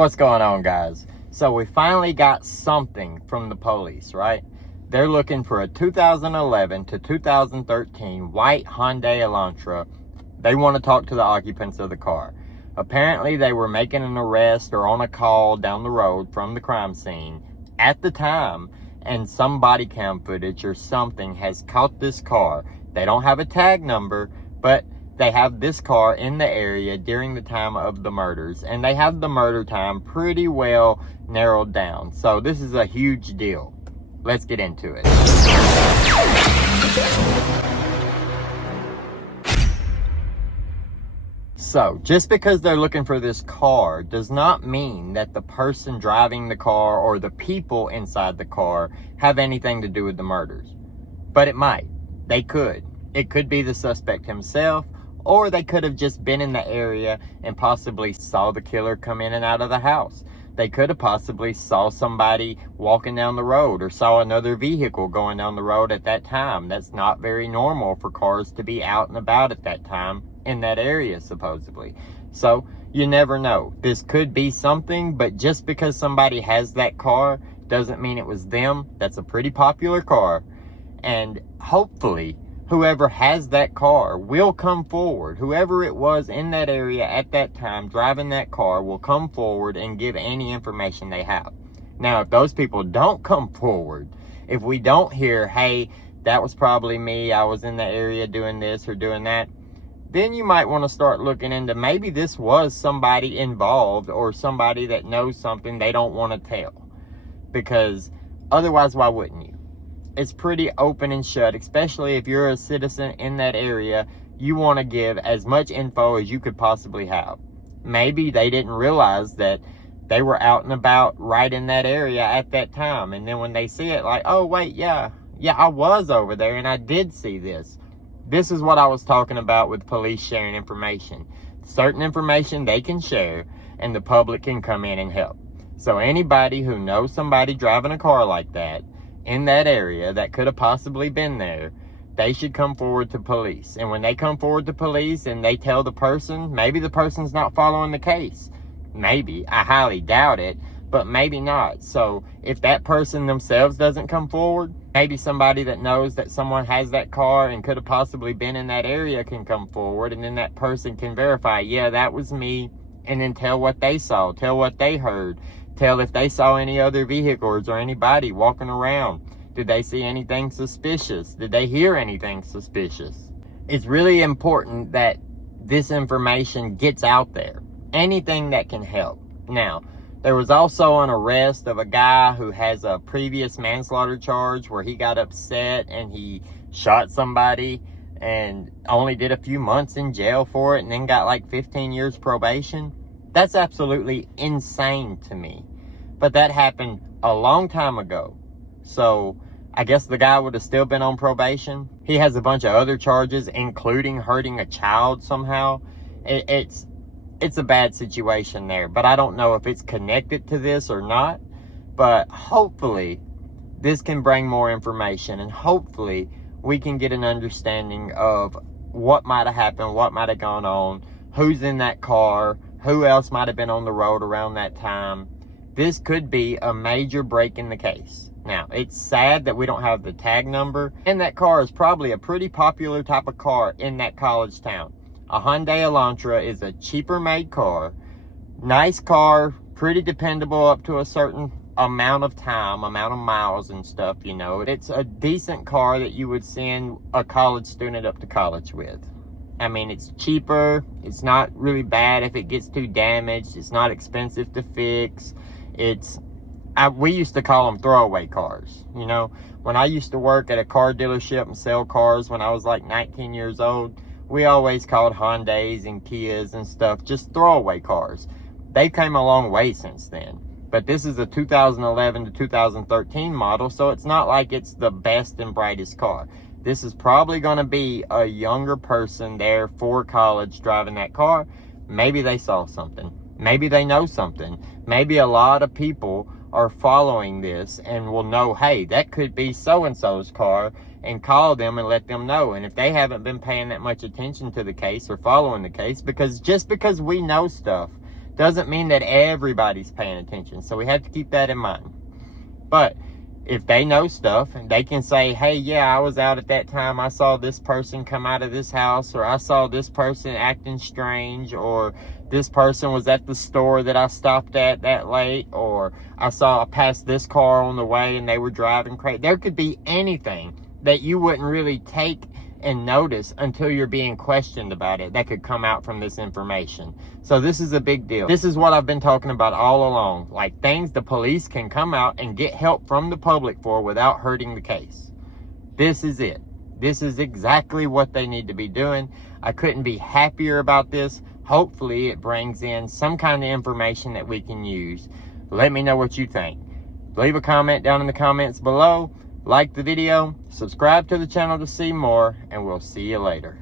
What's going on, guys? So we finally got something from the police, right? They're looking for a 2011 to 2013 white Hyundai Elantra. They want to talk to the occupants of the car. Apparently they were making an arrest or on a call down the road from the crime scene at the time, and some body cam footage or something has caught this car. They don't have a tag number, but they have this car in the area during the time of the murders, and they have the murder time pretty well narrowed down. So this is a huge deal. Let's get into it. So just because they're looking for this car does not mean that the person driving the car or the people inside the car have anything to do with the murders. But it might. They could. It could be the suspect himself, or they could have just been in the area and possibly saw the killer come in and out of the house. They could have possibly saw somebody walking down the road or saw another vehicle going down the road at that time. That's not very normal for cars to be out and about at that time in that area, supposedly. So you never know. This could be something, but just because somebody has that car doesn't mean it was them. That's a pretty popular car. And hopefully whoever has that car will come forward. Whoever it was in that area at that time driving that car will come forward and give any information they have. Now, if those people don't come forward, if we don't hear, hey, that was probably me, I was in the area doing this or doing that, then you might want to start looking into maybe this was somebody involved or somebody that knows something they don't want to tell. Because otherwise, why wouldn't you? It's pretty open and shut, especially if you're a citizen in that area. You want to give as much info as you could possibly have. Maybe they didn't realize that they were out and about right in that area at that time. And then when they see it, like, oh, wait, yeah, I was over there and I did see this. This is what I was talking about with police sharing information. Certain information they can share and the public can come in and help. So anybody who knows somebody driving a car like that in that area that could have possibly been there, they should come forward to police. And when they come forward to police and they tell the person, maybe the person's not following the case. Maybe. I highly doubt it, but maybe not. So if that person themselves doesn't come forward, maybe somebody that knows that someone has that car and could have possibly been in that area can come forward, and then that person can verify, yeah, that was me, and then tell what they saw, tell what they heard, tell if they saw any other vehicles or anybody walking around. Did they see anything suspicious? Did they hear anything suspicious? It's really important that this information gets out there. Anything that can help. Now, there was also an arrest of a guy who has a previous manslaughter charge where he got upset and he shot somebody and only did a few months in jail for it and then got like 15 years probation. That's absolutely insane to me. But that happened a long time ago. So I guess the guy would have still been on probation. He has a bunch of other charges, including hurting a child somehow. It's a bad situation there, but I don't know if it's connected to this or not. But hopefully this can bring more information, and hopefully we can get an understanding of what might have happened, what might have gone on, who's in that car, who else might have been on the road around that time. This could be a major break in the case. Now, it's sad that we don't have the tag number, and that car is probably a pretty popular type of car in that college town. A Hyundai Elantra is a cheaper made car, nice car, pretty dependable up to a certain amount of time, amount of miles and stuff, you know. It's a decent car that you would send a college student up to college with. I mean, it's cheaper, it's not really bad if it gets too damaged, it's not expensive to fix. We used to call them throwaway cars, you know. When I used to work at a car dealership and sell cars when I was like 19 years old, we always called Hyundais and Kias and stuff just throwaway cars. They came a long way since then. But this is a 2011 to 2013 model, so it's not like it's the best and brightest car. This is probably going to be a younger person there for college driving that car. Maybe they saw something. Maybe they know something. Maybe a lot of people are following this and will know, hey, that could be so-and-so's car, and call them and let them know. And if they haven't been paying that much attention to the case or following the case, because just because we know stuff doesn't mean that everybody's paying attention. So we have to keep that in mind. But if they know stuff and they can say, hey, yeah, I was out at that time, I saw this person come out of this house, or I saw this person acting strange, or this person was at the store that I stopped at that late, or I passed this car on the way and they were driving crazy. There could be anything that you wouldn't really take and notice until you're being questioned about it that could come out from this information. So this is a big deal. This is what I've been talking about all along, like things the police can come out and get help from the public for without hurting the case. This is it. This is exactly what they need to be doing. I couldn't be happier about this. Hopefully it brings in some kind of information that we can use. Let me know what you think. Leave a comment down in the comments below. Like the video, subscribe to the channel to see more, and we'll see you later.